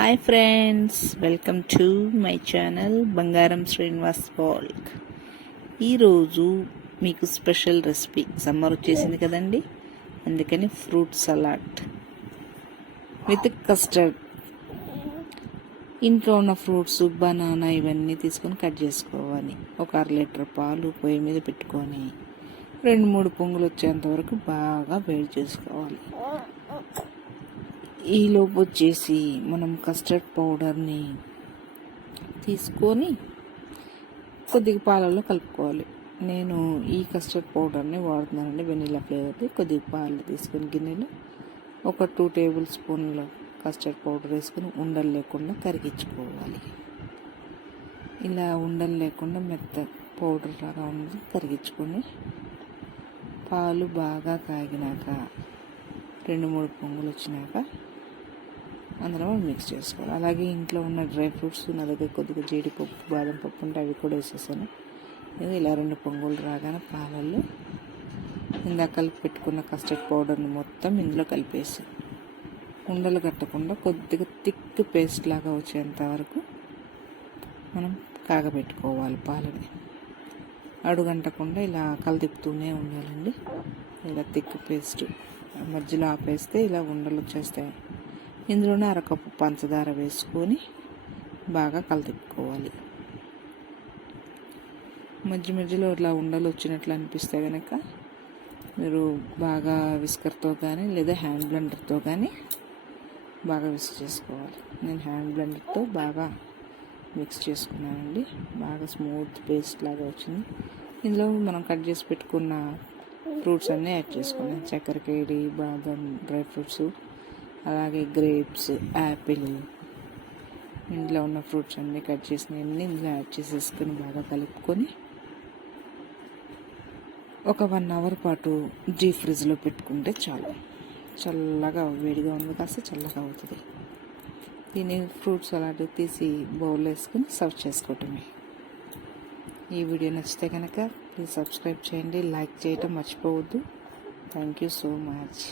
Hi friends, welcome to my channel బంగారం Srinivas walk. ఈరోజు మీకు స్పెషల్ రెసిపీ. సమ్మర్ వచ్చేసింది కదండి, అందుకని ఫ్రూట్ సలాడ్ విత్ కస్టర్డ్. ఇంట్లో ఉన్న ఫ్రూట్స్, బనానా ఇవన్నీ తీసుకొని కట్ చేసుకోవాలి. ఒక 1/2 లీటర్ పాలు పొయ్యి మీద పెట్టుకొని 2-3 పొంగులు వచ్చేంత వరకు బాగా వేడి చేసుకోవాలి. ఈలోపు వచ్చేసి మనం కస్టర్డ్ పౌడర్ని తీసుకొని కొద్దిగా పాలల్లో కలుపుకోవాలి. నేను ఈ కస్టర్డ్ పౌడర్ని వాడుతున్నానండి, వెనిలా ఫ్లేవర్ది. కొద్దిగా పాలు తీసుకొని గిన్నెలో ఒక 2 టేబుల్ స్పూన్ల కస్టర్డ్ పౌడర్ వేసుకొని ఉండలు లేకుండా కరిగించుకోవాలి. ఇలా ఉండలు లేకుండా మెత్త పౌడర్ లాగా ఉంది కరిగించుకొని పాలు బాగా కాగినాక 2-3 పొంగులు వచ్చినాక అందులో మిక్స్ చేసుకోవాలి. అలాగే ఇంట్లో ఉన్న డ్రై ఫ్రూట్స్, నా దగ్గర కొద్దిగా జీడిపప్పు, బాదం పప్పు ఉంటే అవి కూడా వేసేసాను. ఇలా 2 పొంగులు రాగానే పాలల్లో ఇందాక కలిపి పెట్టుకున్న కస్టర్డ్ పౌడర్ని మొత్తం ఇందులో కలిపేసి ఉండలు కట్టకుండా కొద్దిగా థిక్ పేస్ట్ లాగా వచ్చేంత వరకు మనం కాగబెట్టుకోవాలి. పాలని అడుగంటకుండా ఇలా కలదిప్పుతూనే ఉండాలండి. ఇలా థిక్ పేస్ట్ మధ్యలో ఆపేస్తే ఇలా ఉండలు వచ్చేస్తాయి. ఇందులోనే 1/2 కప్పు పంచదార వేసుకొని బాగా కలదిప్పుకోవాలి. మధ్యలో ఇట్లా ఉండలు వచ్చినట్లు అనిపిస్తే కనుక మీరు బాగా విస్కర్తో కానీ లేదా హ్యాండ్ బ్లెండర్తో కానీ బాగా మిక్స్ చేసుకోవాలి. నేను హ్యాండ్ బ్లెండర్తో బాగా మిక్స్ చేసుకున్నానండి. బాగా స్మూత్ పేస్ట్ లాగా వచ్చింది. ఇందులో మనం కట్ చేసి పెట్టుకున్న ఫ్రూట్స్ అన్నీ యాడ్ చేసుకున్నాను. చక్కెరకేడి, బాదం, డ్రై ఫ్రూట్స్, అలాగే గ్రేప్స్, యాపిల్, ఇంట్లో ఉన్న ఫ్రూట్స్ అన్నీ కట్ చేసినవన్నీ ఇందులో యాడ్ చేసేసుకొని బాగా కలుపుకొని ఒక 1 అవర్ పాటు డీప్ ఫ్రిడ్జ్లో పెట్టుకుంటే చాలు. చల్లగా, వేడిగా ఉంది కాస్త చల్లగా అవుతుంది. దీన్ని ఫ్రూట్ సలాడ్ తీసి బౌల్లో వేసుకొని సర్వ్ చేసుకోవటమే. ఈ వీడియో నచ్చితే కనుక ప్లీజ్ సబ్స్క్రైబ్ చేయండి, లైక్ చేయటం మర్చిపోవద్దు. Thank you so much.